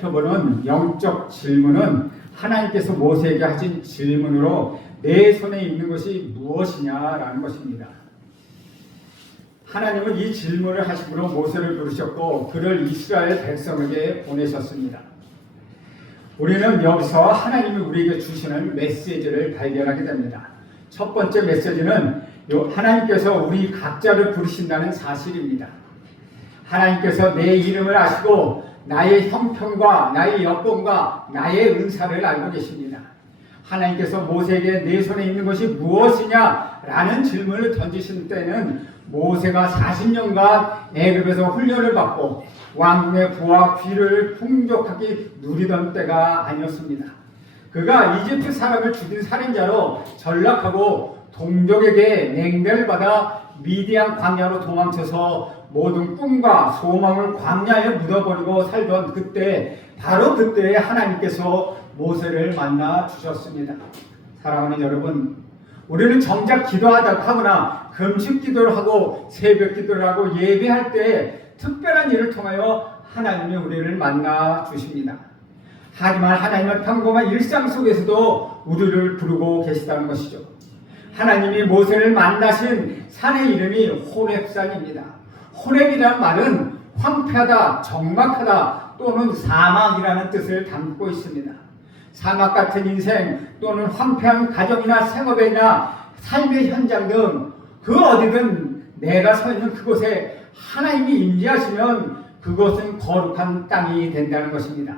살펴보는 영적 질문은 하나님께서 모세에게 하신 질문으로 내 손에 있는 것이 무엇이냐라는 것입니다. 하나님은 이 질문을 하심으로 모세를 부르셨고 그를 이스라엘 백성에게 보내셨습니다. 우리는 여기서 하나님이 우리에게 주시는 메시지를 발견하게 됩니다. 첫 번째 메시지는 하나님께서 우리 각자를 부르신다는 사실입니다. 하나님께서 내 이름을 아시고 나의 형편과 나의 여건과 나의 은사를 알고 계십니다. 하나님께서 모세에게 내 손에 있는 것이 무엇이냐라는 질문을 던지신 때는 모세가 40년간 애굽에서 훈련을 받고 왕궁의 부와 귀를 풍족하게 누리던 때가 아니었습니다. 그가 이집트 사람을 죽인 살인자로 전락하고 동족에게 냉대를 받아 미디안 광야로 도망쳐서 모든 꿈과 소망을 광야에 묻어버리고 살던 그때, 바로 그때에 하나님께서 모세를 만나 주셨습니다. 사랑하는 여러분, 우리는 정작 기도하다가 하거나 금식 기도를 하고 새벽 기도를 하고 예배할 때 특별한 일을 통하여 하나님이 우리를 만나 주십니다. 하지만 하나님은 평범한 일상 속에서도 우리를 부르고 계시다는 것이죠. 하나님이 모세를 만나신 산의 이름이 호렙산입니다. 호렙이라는 말은 황폐하다, 적막하다 또는 사막이라는 뜻을 담고 있습니다. 사막 같은 인생 또는 황폐한 가정이나 생업이나 삶의 현장 등 그 어디든 내가 서 있는 그곳에 하나님이 임재하시면 그것은 거룩한 땅이 된다는 것입니다.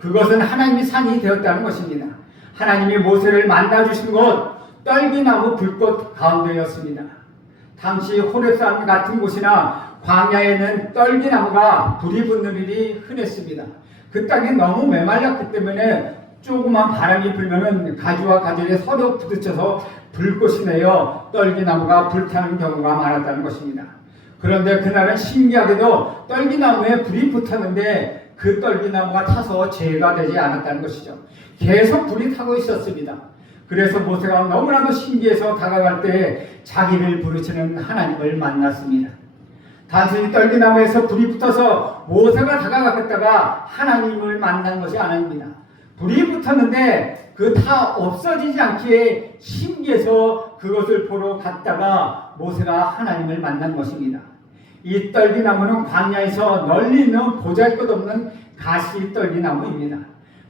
그것은 하나님의 산이 되었다는 것입니다. 하나님이 모세를 만나주신 곳 떨기나무 불꽃 가운데였습니다. 당시 호렙산 같은 곳이나 광야에는 떨기나무가 불이 붙는 일이 흔했습니다. 그 땅이 너무 메말랐기 때문에 조그만 바람이 불면은 가지와 가지에 서로 부딪혀서 불꽃이 내어 떨기나무가 불타는 경우가 많았다는 것입니다. 그런데 그날은 신기하게도 떨기나무에 불이 붙었는데 그 떨기나무가 타서 재가 되지 않았다는 것이죠. 계속 불이 타고 있었습니다. 그래서 모세가 너무나도 신기해서 다가갈 때 자기를 부르시는 하나님을 만났습니다. 단순히 떨기나무에서 불이 붙어서 모세가 다가갔다가 하나님을 만난 것이 아닙니다. 불이 붙었는데 그 다 없어지지 않기에 신기해서 그것을 보러 갔다가 모세가 하나님을 만난 것입니다. 이 떨기나무는 광야에서 널리 있는 보잘것없는 가시 떨기나무입니다.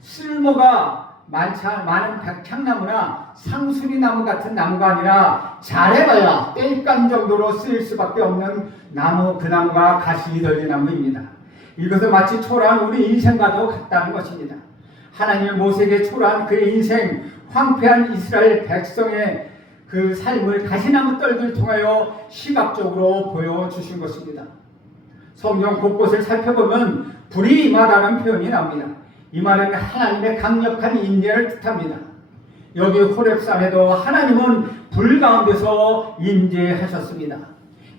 쓸모가 많은 백향나무나 상수리나무 같은 나무가 아니라 잘해봐야 땔감 정도로 쓰일 수밖에 없는 나무, 그 나무가 가시 떨기나무입니다. 이것은 마치 초라한 우리 인생과도 같다는 것입니다. 하나님의 모세에게 초라한 그의 인생, 황폐한 이스라엘 백성의 그 삶을 가시나무 떨기를 통하여 시각적으로 보여주신 것입니다. 성경 곳곳을 살펴보면 불이 임하다는 표현이 나옵니다. 이 말은 하나님의 강력한 인재를 뜻합니다. 여기 호렙산에도 하나님은 불 가운데서 임재하셨습니다.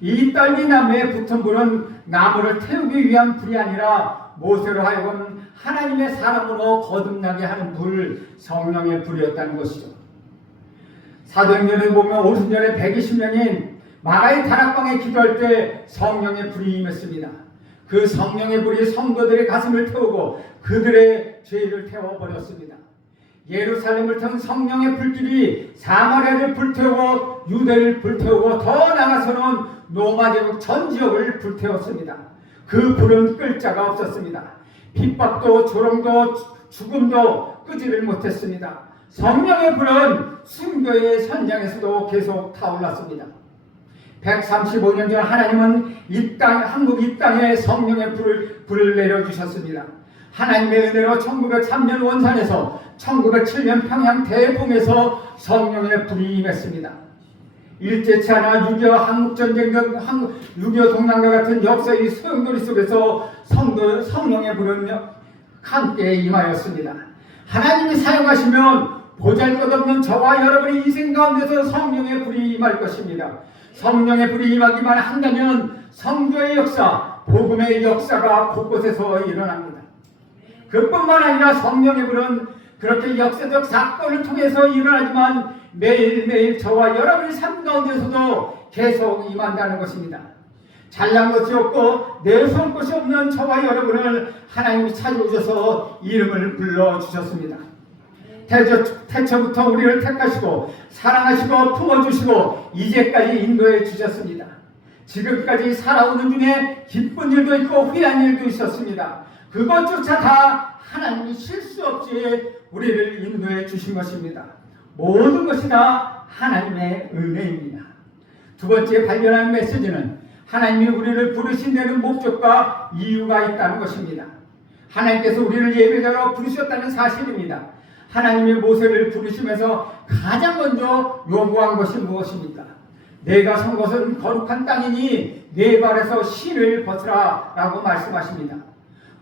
이 떨기나무에 붙은 불은 나무를 태우기 위한 불이 아니라 모세로 하여금 하나님의 사람으로 거듭나게 하는 불, 성령의 불이었다는 것이죠. 사도행전을 보면 오순절에 120명이 마가의 다락방에 기도할 때 성령의 불이 임했습니다. 그 성령의 불이 성도들의 가슴을 태우고 그들의 죄를 태워버렸습니다. 예루살렘을 탄 성령의 불길이 사마리아를 불태우고 유대를 불태우고 더 나아가서는 로마 제국 전 지역을 불태웠습니다. 그 불은 끌 자가 없었습니다. 핍박도 조롱도 죽음도 끄지를 못했습니다. 성령의 불은 순교의 현장에서도 계속 타올랐습니다. 135년 전 하나님은 한국 이 땅에 성령의 불을 내려주셨습니다. 하나님의 은혜로 1903년 원산에서 1907년 평양 대봉에서 성령의 불이 임했습니다. 일제차나 6.25 한국전쟁 등 6.25 동남과 같은 역사의 소용돌이 속에서 성령의 불은 함께 임하였습니다. 하나님이 사용하시면 보잘것없는 저와 여러분의 인생 가운데서 성령의 불이 임할 것입니다. 성령의 불이 임하기만 한다면 성교의 역사, 복음의 역사가 곳곳에서 일어납니다. 그뿐만 아니라 성령의 불은 그렇게 역사적 사건을 통해서 일어나지만 매일매일 저와 여러분의 삶 가운데서도 계속 임한다는 것입니다. 잘난 것이 없고 내세운 것이 없는 저와 여러분을 하나님이 찾아오셔서 이름을 불러주셨습니다. 태초부터 우리를 택하시고 사랑하시고 품어주시고 이제까지 인도해 주셨습니다. 지금까지 살아오는 중에 기쁜 일도 있고 후회한 일도 있었습니다. 그것조차 다 하나님이 실수 없이 우리를 인도해 주신 것입니다. 모든 것이 다 하나님의 은혜입니다. 두 번째 발견하는 메시지는 하나님이 우리를 부르신 데는 목적과 이유가 있다는 것입니다. 하나님께서 우리를 예배자로 부르셨다는 사실입니다. 하나님이 모세를 부르시면서 가장 먼저 요구한 것이 무엇입니까? 내가 선 것은 거룩한 땅이니 내 발에서 실을 벗으라 라고 말씀하십니다.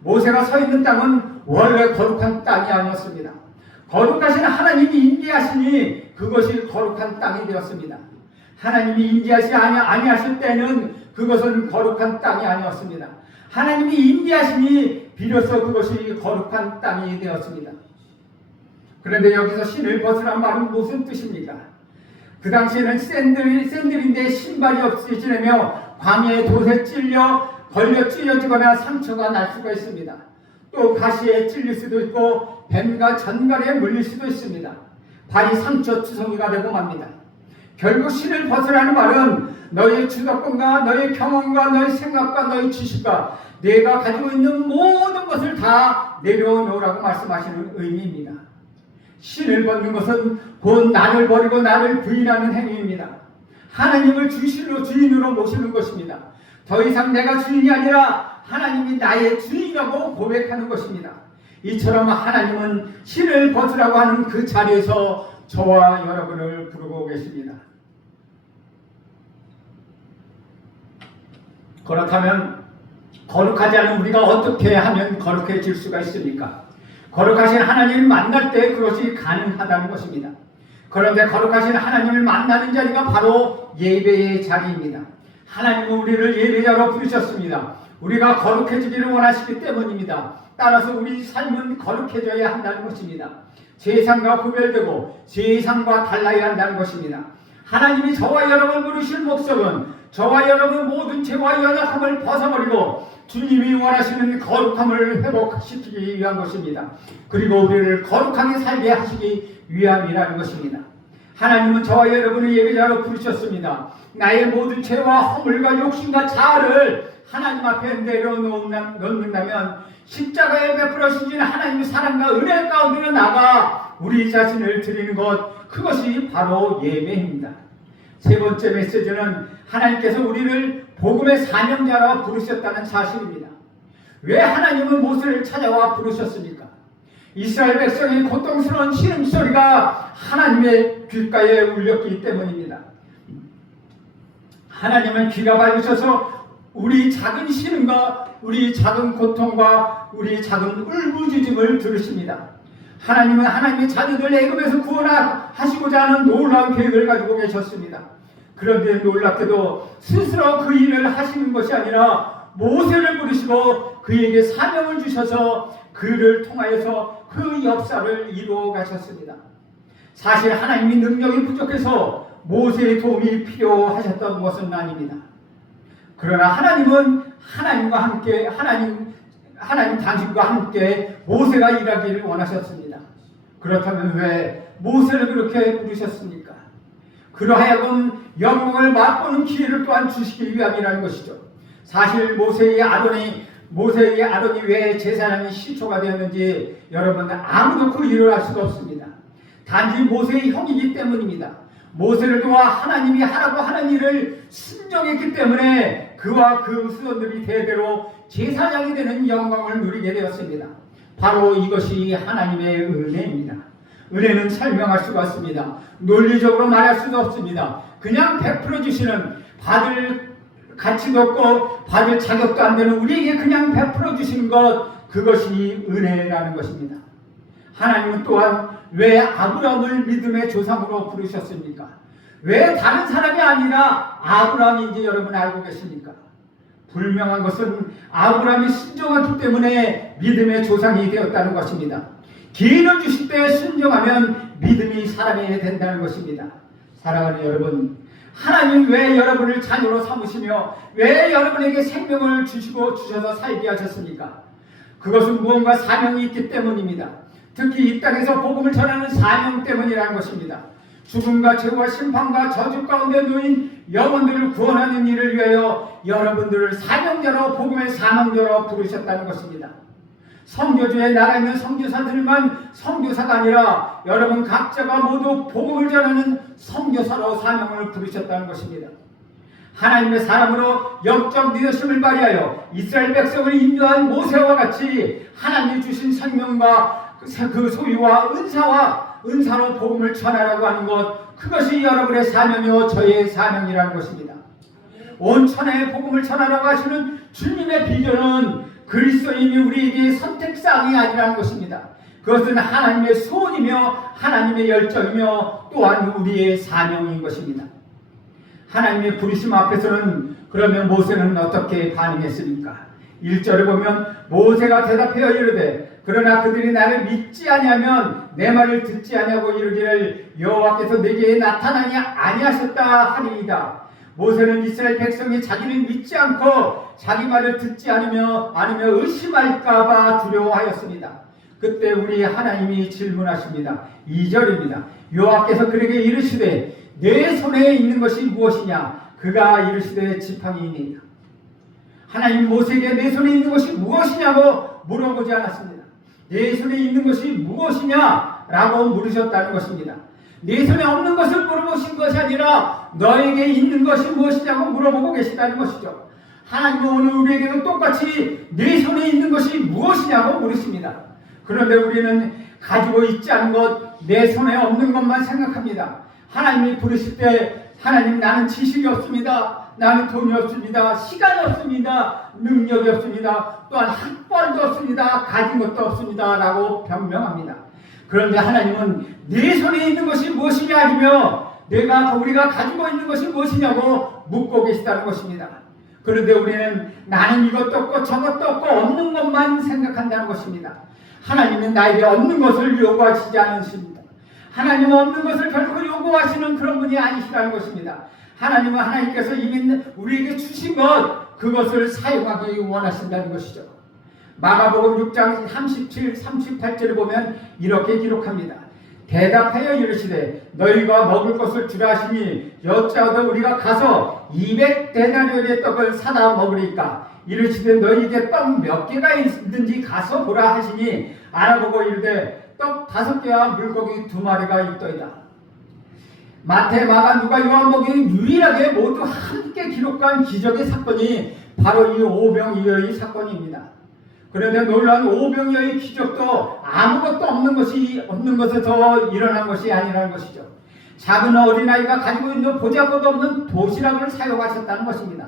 모세가 서 있는 땅은 원래 거룩한 땅이 아니었습니다. 거룩하신 하나님이 임재하시니 그것이 거룩한 땅이 되었습니다. 하나님이 임재하시 아니하실 때는 그것은 거룩한 땅이 아니었습니다. 하나님이 임재하시니 비로소 그것이 거룩한 땅이 되었습니다. 그런데 여기서 실을 벗으란 말은 무슨 뜻입니까? 그 당시에는 샌들인데 신발이 없이 지내며 광야의 돛에 걸려 찢어지거나 상처가 날 수가 있습니다. 또 가시에 찔릴 수도 있고 뱀과 전갈에 물릴 수도 있습니다. 발이 상처투성이가 되고 맙니다. 결국 실을 벗으라는 말은 너의 주도권과 너의 경험과 너의 생각과 너의 지식과 내가 가지고 있는 모든 것을 다 내려놓으라고 말씀하시는 의미입니다. 실을 벗는 것은 곧 나를 버리고 나를 부인하는 행위입니다. 하나님을 주인으로 모시는 것입니다. 더 이상 내가 주인이 아니라 하나님이 나의 주인이라고 고백하는 것입니다. 이처럼 하나님은 실을 벗으라고 하는 그 자리에서 저와 여러분을 부르고 계십니다. 그렇다면 거룩하지 않은 우리가 어떻게 하면 거룩해질 수가 있습니까? 거룩하신 하나님을 만날 때 그것이 가능하다는 것입니다. 그런데 거룩하신 하나님을 만나는 자리가 바로 예배의 자리입니다. 하나님은 우리를 예배자로 부르셨습니다. 우리가 거룩해지기를 원하시기 때문입니다. 따라서 우리 삶은 거룩해져야 한다는 것입니다. 세상과 구별되고 세상과 달라야 한다는 것입니다. 하나님이 저와 여러분을 부르실 목적은 저와 여러분 모든 죄와 연약함을 벗어버리고 주님이 원하시는 거룩함을 회복시키기 위한 것입니다. 그리고 우리를 거룩하게 살게 하시기 위함이라는 것입니다. 하나님은 저와 여러분을 예배자로 부르셨습니다. 나의 모든 죄와 허물과 욕심과 자아를 하나님 앞에 내려놓는다면 십자가에 베풀어주신 하나님의 사랑과 은혜 가운데로 나가 우리 자신을 드리는 것, 그것이 바로 예배입니다. 세 번째 메시지는 하나님께서 우리를 복음의 사명자로 부르셨다는 사실입니다. 왜 하나님은 모세를 찾아와 부르셨습니까? 이스라엘 백성의 고통스러운 신음소리가 하나님의 귓가에 울렸기 때문입니다. 하나님은 귀가 밝으셔서 우리 작은 신음과 우리 작은 고통과 우리 작은 울부짖음을 들으십니다. 하나님은 하나님의 자녀들 애굽에서 구원하시고자 하는 놀라운 계획을 가지고 계셨습니다. 그런데 놀랍게도 스스로 그 일을 하시는 것이 아니라 모세를 부르시고 그에게 사명을 주셔서 그를 통하여서 그 역사를 이루어 가셨습니다. 사실 하나님이 능력이 부족해서 모세의 도움이 필요하셨던 것은 아닙니다. 그러나 하나님은 하나님과 함께 하나님 당신과 함께 모세가 일하기를 원하셨습니다. 그렇다면 왜 모세를 그렇게 부르셨습니까? 그러하여금 영광을 맛보는 기회를 또한 주시기 위함이라는 것이죠. 사실 모세의 아론이 왜 제사장이 시초가 되었는지 여러분 아무도 그 일을 알 수가 없습니다. 단지 모세의 형이기 때문입니다. 모세를 도와 하나님이 하라고 하는 일을 순종했기 때문에 그와 그 후손들이 대대로 제사장이 되는 영광을 누리게 되었습니다. 바로 이것이 하나님의 은혜입니다. 은혜는 설명할 수가 없습니다. 논리적으로 말할 수도 없습니다. 그냥 베풀어 주시는, 받을 가치도 없고 받을 자격도 안 되는 우리에게 그냥 베풀어 주시는 것, 그것이 은혜라는 것입니다. 하나님은 또한 왜 아브라함을 믿음의 조상으로 부르셨습니까? 왜 다른 사람이 아니라 아브라함인지 여러분 알고 계십니까? 분명한 것은 아브라함이 순종했기 때문에 믿음의 조상이 되었다는 것입니다. 기회를 주실 때 순종하면 믿음이 사람이 된다는 것입니다. 사랑하는 여러분, 하나님 왜 여러분을 자녀로 삼으시며 왜 여러분에게 생명을 주셔서 살게 하셨습니까? 그것은 무언가 사명이 있기 때문입니다. 특히 이 땅에서 복음을 전하는 사명 때문이라는 것입니다. 죽음과 죄와 심판과 저주 가운데 놓인 영혼들을 구원하는 일을 위하여 여러분들을 사명자로 복음의 사명자로 부르셨다는 것입니다. 선교주에 나가 있는 선교사들만 선교사가 아니라 여러분 각자가 모두 복음을 전하는 선교사로 사명을 부르셨다는 것입니다. 하나님의 사람으로 영적 리더십을 발휘하여 이스라엘 백성을 인도한 모세와 같이 하나님이 주신 생명과 그 소유와 은사로 복음을 전하라고 하는 것, 그것이 여러분의 사명이요 저의 사명이라는 것입니다. 온 천하에 복음을 전하라고 하시는 주님의 비전은 그리스도인이 우리에게 선택사항이 아니라는 것입니다. 그것은 하나님의 소원이며 하나님의 열정이며 또한 우리의 사명인 것입니다. 하나님의 부르심 앞에서는 그러면 모세는 어떻게 반응했습니까? 1절을 보면 모세가 대답하여 이르되 그러나 그들이 나를 믿지 아니하면 내 말을 듣지 아니하고 이르기를 여호와께서 내게 나타나니 아니하셨다 하리이다. 모세는 이스라엘 백성이 자기를 믿지 않고 자기 말을 듣지 않으며 의심할까봐 두려워하였습니다. 그때 우리 하나님이 질문하십니다. 2절입니다. 여호와께서 그에게 이르시되 내 손에 있는 것이 무엇이냐? 그가 이르시되 지팡이니이다. 하나님 모세에게 내 손에 있는 것이 무엇이냐고 물어보지 않았습니다. 내 손에 있는 것이 무엇이냐라고 물으셨다는 것입니다. 내 손에 없는 것을 물어보신 것이 아니라 너에게 있는 것이 무엇이냐고 물어보고 계시다는 것이죠. 하나님은 오늘 우리에게도 똑같이 내 손에 있는 것이 무엇이냐고 물으십니다. 그런데 우리는 가지고 있지 않은 것, 내 손에 없는 것만 생각합니다. 하나님이 부르실 때 하나님 나는 지식이 없습니다. 나는 돈이 없습니다. 시간이 없습니다. 능력이 없습니다. 또한 학벌도 없습니다. 가진 것도 없습니다. 라고 변명합니다. 그런데 하나님은 내 손에 있는 것이 무엇이냐 하며 우리가 가지고 있는 것이 무엇이냐고 묻고 계시다는 것입니다. 그런데 우리는 나는 이것도 없고 저것도 없고 없는 것만 생각한다는 것입니다. 하나님은 나에게 없는 것을 요구하시지 않으십니다. 하나님은 없는 것을 결코 요구하시는 그런 분이 아니시라는 것입니다. 하나님은 하나님께서 이미 우리에게 주신 것, 그것을 사용하기 원하신다는 것이죠. 마가복음 6장 37, 38절을 보면 이렇게 기록합니다. 대답하여 이르시되 너희가 먹을 것을 주라 하시니 여짜오되 우리가 가서 200데나리온의 떡을 사다 먹으리까? 이르시되 너희에게 떡 몇 개가 있는지 가서 보라 하시니 알아보고 이르되 떡 5개와 물고기 2마리가 있더이다. 마태, 마가, 누가, 요한복음이 유일하게 모두 함께 기록한 기적의 사건이 바로 이 오병이어의 사건입니다. 그런데 놀라운 오병이어의 기적도 아무것도 없는 것에서 일어난 것이 아니라는 것이죠. 작은 어린아이가 가지고 있는 보잘것 없는 도시락을 사용하셨다는 것입니다.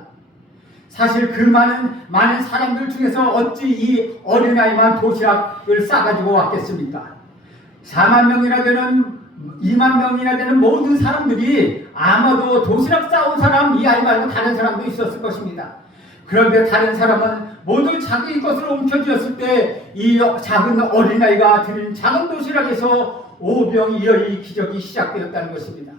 사실 그 많은 사람들 중에서 어찌 이 어린아이만 도시락을 싸가지고 왔겠습니까? 4만 명이나 되는 2만 명이나 되는 모든 사람들이 아마도 도시락 싸온 사람 이 아이 말고 다른 사람도 있었을 것입니다. 그런데 다른 사람은 모두 자기 것을 옮겨주었을 때 이 작은 어린아이가 드린 작은 도시락에서 오병이어의 기적이 시작되었다는 것입니다.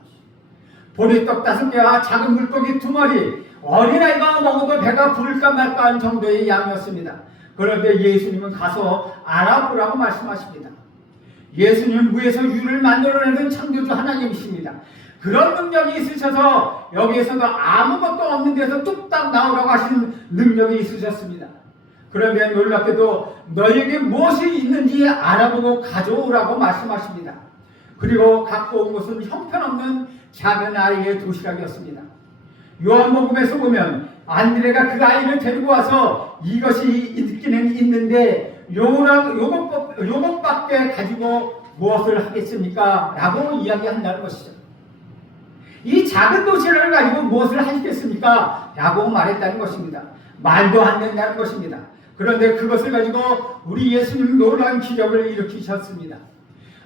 보리떡 5개와 작은 물고기 2마리, 어린아이가 먹어도 배가 부를까 말까 한 정도의 양이었습니다. 그런데 예수님은 가서 알아보라고 말씀하십니다. 예수님은 무에서 유를 만들어내는 창조주 하나님이십니다. 그런 능력이 있으셔서 여기에서도 아무것도 없는 데서 뚝딱 나오라고 하시는 능력이 있으셨습니다. 그런데 놀랍게도 너에게 무엇이 있는지 알아보고 가져오라고 말씀하십니다. 그리고 갖고 온 것은 형편없는 작은 아이의 도시락이었습니다. 요한복음에서 보면 안드레가 그 아이를 데리고 와서 이것이 있기는 있는데 요것밖에 가지고 무엇을 하겠습니까? 라고 이야기한다는 것이죠. 이 작은 도시락을 가지고 무엇을 하시겠습니까? 라고 말했다는 것입니다. 말도 안 된다는 것입니다. 그런데 그것을 가지고 우리 예수님은 놀라운 기적을 일으키셨습니다.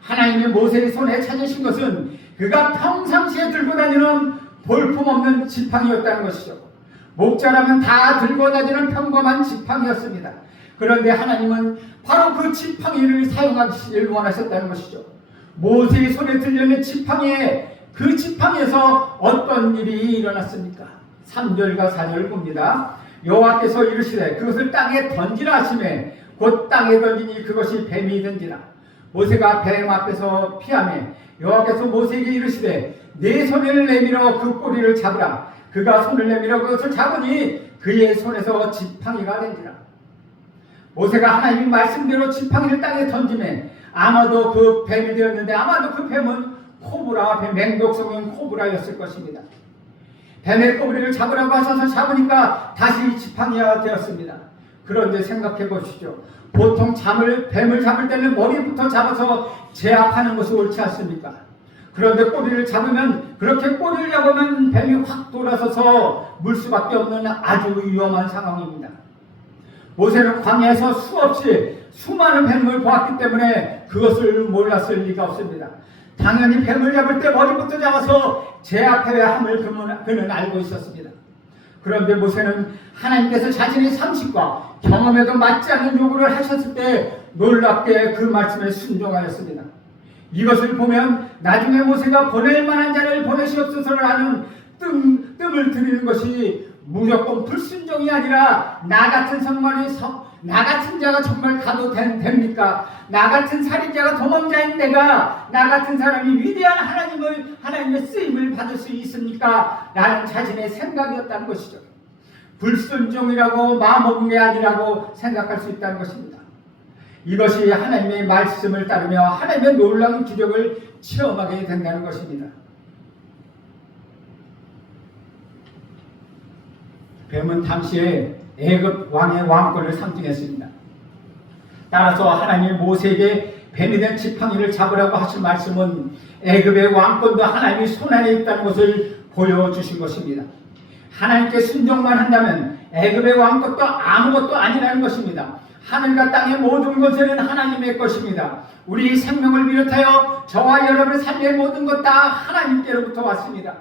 하나님의 모세의 손에 찾으신 것은 그가 평상시에 들고 다니는 볼품없는 지팡이였다는 것이죠. 목자라면 다 들고 다니는 평범한 지팡이였습니다. 그런데 하나님은 바로 그 지팡이를 사용하시길 원하셨다는 것이죠. 모세의 손에 들려있는 지팡이에 그 지팡이에서 어떤 일이 일어났습니까? 3절과 4절을 봅니다. 여호와께서 이르시되 그것을 땅에 던지라 하시매 곧 땅에 던지니 그것이 뱀이 된지라. 모세가 뱀 앞에서 피하매 여호와께서 모세에게 이르시되 네 손을 내밀어 그 꼬리를 잡으라. 그가 손을 내밀어 그것을 잡으니 그의 손에서 지팡이가 된지라. 모세가 하나님의 말씀대로 지팡이를 땅에 던지매 아마도 그 뱀이 되었는데 아마도 그 뱀은 코브라, 맹독성인 코브라였을 것입니다. 뱀의 꼬리를 잡으라고 하셔서 잡으니까 다시 지팡이가 되었습니다. 그런데 생각해 보시죠. 보통 뱀을 잡을 때는 머리부터 잡아서 제압하는 것이 옳지 않습니까? 그런데 꼬리를 잡으면, 그렇게 꼬리를 잡으면 뱀이 확 돌아서서 물 수밖에 없는 아주 위험한 상황입니다. 모세는 광야에서 수없이 수많은 뱀을 보았기 때문에 그것을 몰랐을 리가 없습니다. 당연히 뱀을 잡을 때 머리부터 잡아서 제압해야 함을 그는 알고 있었습니다. 그런데 모세는 하나님께서 자신의 상식과 경험에도 맞지 않는 요구를 하셨을 때 놀랍게 그 말씀에 순종하였습니다. 이것을 보면 나중에 모세가 보낼 만한 자를 보내시옵소서를 하는 뜸을 들이는 것이 무조건 불순종이 아니라 나 같은 자가 정말 가도 됩니까? 나 같은 살인자가 도망자인 내가 나 같은 사람이 위대한 하나님의 쓰임을 받을 수 있습니까? 라는 자신의 생각이었다는 것이죠. 불순종이라고 마음먹은 게 아니라고 생각할 수 있다는 것입니다. 이것이 하나님의 말씀을 따르며 하나님의 놀라운 기적을 체험하게 된다는 것입니다. 뱀은 당시에 애굽 왕의 왕권을 상징했습니다. 따라서 하나님이 모세에게 뱀이 된 지팡이를 잡으라고 하신 말씀은 애굽의 왕권도 하나님의 손안에 있다는 것을 보여주신 것입니다. 하나님께 순종만 한다면 애굽의 왕권도 아무것도 아니라는 것입니다. 하늘과 땅의 모든 것은 하나님의 것입니다. 우리 생명을 비롯하여 저와 여러분의 삶의 모든 것 다 하나님께로부터 왔습니다.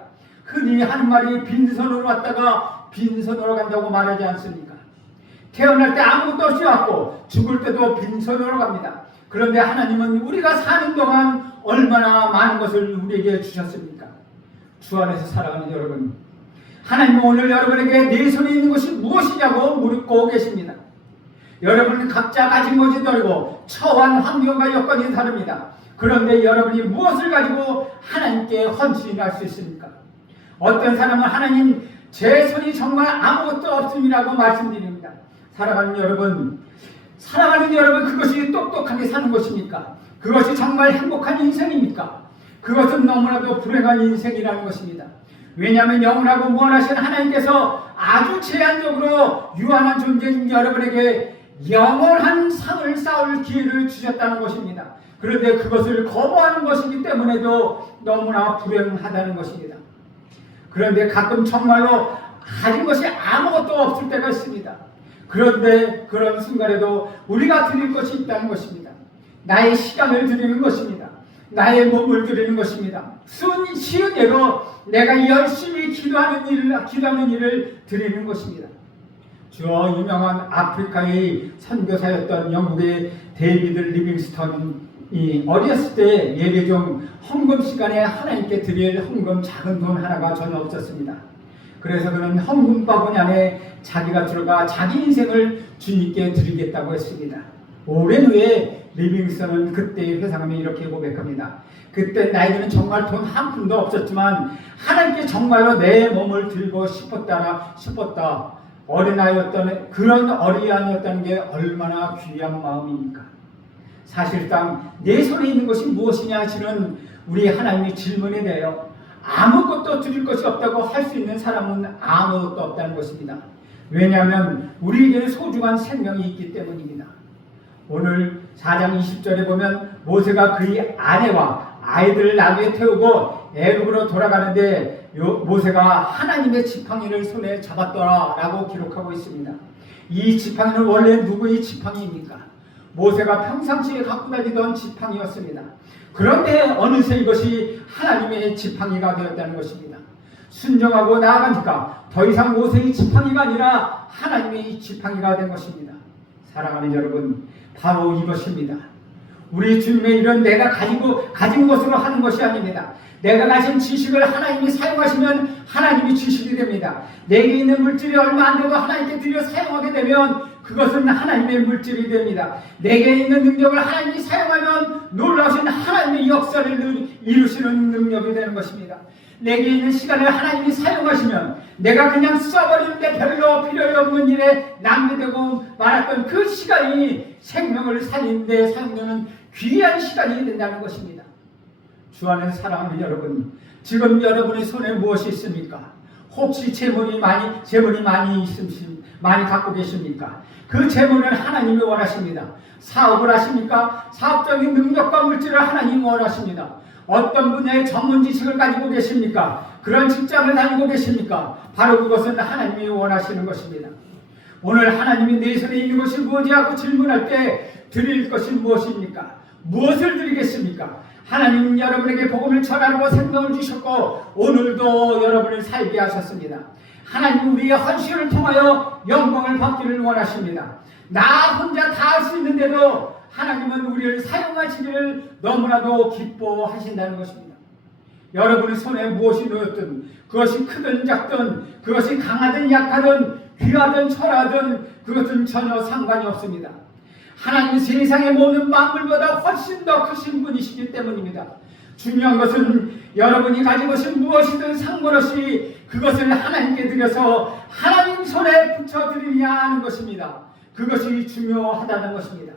흔히 하는 말이 빈손으로 왔다가 빈손으로 간다고 말하지 않습니까? 태어날 때 아무것도 없이 왔고 죽을 때도 빈손으로 갑니다. 그런데 하나님은 우리가 사는 동안 얼마나 많은 것을 우리에게 주셨습니까? 주 안에서 살아가는 여러분, 하나님은 오늘 여러분에게 네 손에 있는 것이 무엇이냐고 물고 계십니다. 여러분은 각자 가진 것이 다르고 처한 환경과 여건이 다릅니다. 그런데 여러분이 무엇을 가지고 하나님께 헌신할 수 있습니까? 어떤 사람은 하나님 제 손이 정말 아무것도 없음이라고 말씀드립니다. 사랑하는 여러분 그것이 똑똑하게 사는 것입니까? 그것이 정말 행복한 인생입니까? 그것은 너무나도 불행한 인생이라는 것입니다. 왜냐하면 영원하고 무한하신 하나님께서 아주 제한적으로 유한한 존재인 여러분에게 영원한 상을 쌓을 기회를 주셨다는 것입니다. 그런데 그것을 거부하는 것이기 때문에도 너무나 불행하다는 것입니다. 그런데 가끔 정말로 가진 것이 아무것도 없을 때가 있습니다. 그런데 그런 순간에도 우리가 드릴 것이 있다는 것입니다. 나의 시간을 드리는 것입니다. 나의 몸을 드리는 것입니다. 쉬운 예로 내가 열심히 기도하는 일을 드리는 것입니다. 유명한 아프리카의 선교사였던 영국의 데이비드 리빙스턴이 어렸을 때 예배 중 헌금 시간에 하나님께 드릴 헌금 작은 돈 하나가 전혀 없었습니다. 그래서 그는 헌금 바구니 안에 자기가 들어가 자기 인생을 주님께 드리겠다고 했습니다. 오랜 후에 리빙스턴은 그때의 회상하며 이렇게 고백합니다. 그때 나에게는 정말 돈 한 푼도 없었지만 하나님께 정말로 내 몸을 드리고 싶었다. 그런 어린아이였다는 게 얼마나 귀한 마음입니까? 사실상 내 손에 있는 것이 무엇이냐 하시는 우리 하나님의 질문에 대하여 아무것도 드릴 것이 없다고 할 수 있는 사람은 아무것도 없다는 것입니다. 왜냐하면 우리에게는 소중한 생명이 있기 때문입니다. 오늘 4장 20절에 보면 모세가 그의 아내와 아이들을 나귀에 태우고 애굽으로 돌아가는데 모세가 하나님의 지팡이를 손에 잡았더라라고 기록하고 있습니다. 이 지팡이는 원래 누구의 지팡이입니까? 모세가 평상시에 갖고 다니던 지팡이였습니다. 그런데 어느새 이것이 하나님의 지팡이가 되었다는 것입니다. 순종하고 나아가니까 더 이상 모세의 지팡이가 아니라 하나님의 지팡이가 된 것입니다. 사랑하는 여러분, 바로 이것입니다. 우리 주님의 일은 내가 가진 것으로 하는 것이 아닙니다. 내가 가진 지식을 하나님이 사용하시면 하나님이 지식이 됩니다. 내게 있는 물질이 얼마 안 돼도 하나님께 드려 사용하게 되면 그것은 하나님의 물질이 됩니다. 내게 있는 능력을 하나님이 사용하면 놀라우신 하나님의 역사를 이루시는 능력이 되는 것입니다. 내게 있는 시간을 하나님이 사용하시면 내가 그냥 써버리는데 별로 필요 없는 일에 낭비되고 말았던 그 시간이 생명을 살리는 데 사용되는 귀한 시간이 된다는 것입니다. 주 안에 사랑하는 여러분, 지금 여러분의 손에 무엇이 있습니까? 혹시 재물이 많이 갖고 계십니까? 그 재물은 하나님이 원하십니다. 사업을 하십니까? 사업적인 능력과 물질을 하나님이 원하십니다. 어떤 분야의 전문 지식을 가지고 계십니까? 그런 직장을 다니고 계십니까? 바로 그것은 하나님이 원하시는 것입니다. 오늘 하나님이 내 손에 있는 것이 무엇이냐고 질문할 때 드릴 것이 무엇입니까? 무엇을 드리겠습니까? 하나님은 여러분에게 복음을 전하라고 생명을 주셨고 오늘도 여러분을 살게 하셨습니다. 하나님은 우리의 헌신을 통하여 영광을 받기를 원하십니다. 나 혼자 다 할 수 있는데도 하나님은 우리를 사용하시기를 너무나도 기뻐하신다는 것입니다. 여러분의 손에 무엇이 놓였든 그것이 크든 작든 그것이 강하든 약하든 귀하든 철하든 그것은 전혀 상관이 없습니다. 하나님은 세상의 모든 만물보다 훨씬 더 크신 분이시기 때문입니다. 중요한 것은 여러분이 가진 것이 무엇이든 상관없이 그것을 하나님께 드려서 하나님 손에 붙여드리냐 하는 것입니다. 그것이 중요하다는 것입니다.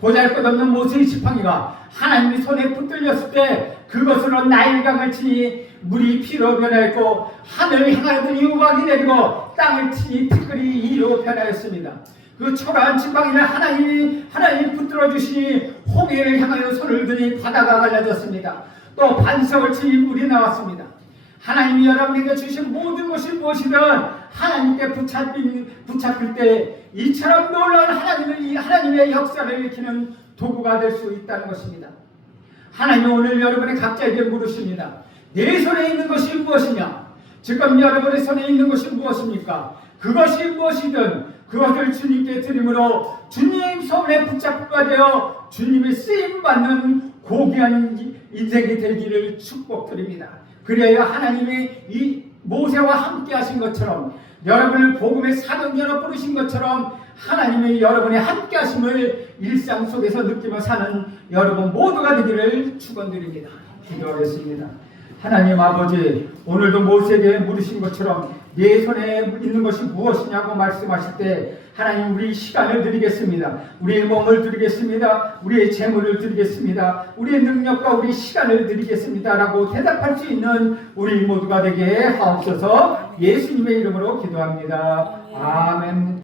보잘것없는 모세의 지팡이가 하나님의 손에 붙들렸을 때 그것으로 나일강을 치니 물이 피로 변하였고 하늘을 향하더니 우박이 내리고 땅을 치니 티끌이 이로 변하였습니다. 그 초라한 지팡이를 하나님이 붙들어 주시니 홍해를 향하여 손을 드니 바다가 갈라졌습니다. 또 반석을 치니 물이 나왔습니다. 하나님이 여러분에게 주신 모든 것이 무엇이든 하나님께 붙잡힐 때 이처럼 놀라운 하나님의 역사를 일으키는 도구가 될 수 있다는 것입니다. 하나님은 오늘 여러분의 각자에게 물으십니다. 내 손에 있는 것이 무엇이냐? 지금 여러분의 손에 있는 것이 무엇입니까? 그것이 무엇이든 그것을 주님께 드림으로 주님 손에 붙잡고가 되어 주님의 쓰임받는 고귀한 인생이 되기를 축복드립니다. 그래야 하나님이 이 모세와 함께 하신 것처럼 여러분을 복음의 사도녀로 부르신 것처럼 하나님이 여러분의 함께 하심을 일상 속에서 느끼며 사는 여러분 모두가 되기를 축원드립니다. 기도하겠습니다. 하나님 아버지, 오늘도 모세에게 물으신 것처럼 내 손에 있는 것이 무엇이냐고 말씀하실 때 하나님 우리 시간을 드리겠습니다. 우리의 몸을 드리겠습니다. 우리의 재물을 드리겠습니다. 우리의 능력과 우리 시간을 드리겠습니다 라고 대답할 수 있는 우리 모두가 되게 하옵소서. 예수님의 이름으로 기도합니다. 아멘.